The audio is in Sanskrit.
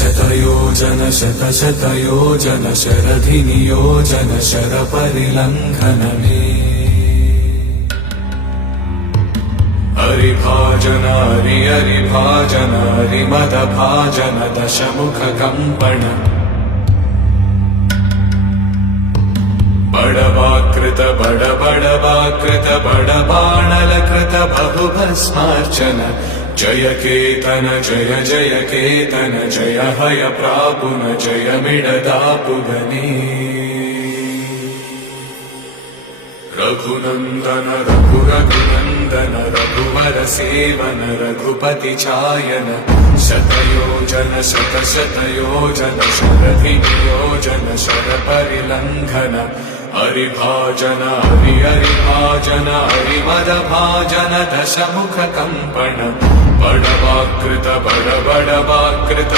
शतयोजन शतशतयोजन शरधिनियोजन शरपरिलङ्घनमे हरिभाजन हरिभाजन हरिमदभाजन दशमुखकम्पण बडवाकृत बडबडवाकृत बडबाणलकृत बहुभस्मार्चन जय केतन जय जय केतन जय हय प्रापुन जय मिडदापुगने रघुनन्दन रघुरघुनन्दन रघुवर सेवन रघुपति चायन शतयोजन शतशतयोजन शरधिनियोजन शरपरिलङ्घन हरिभाजन हरिभाजन हरिमदभाजन दशमुखकम्पण बडवाकृत बडबडवाकृत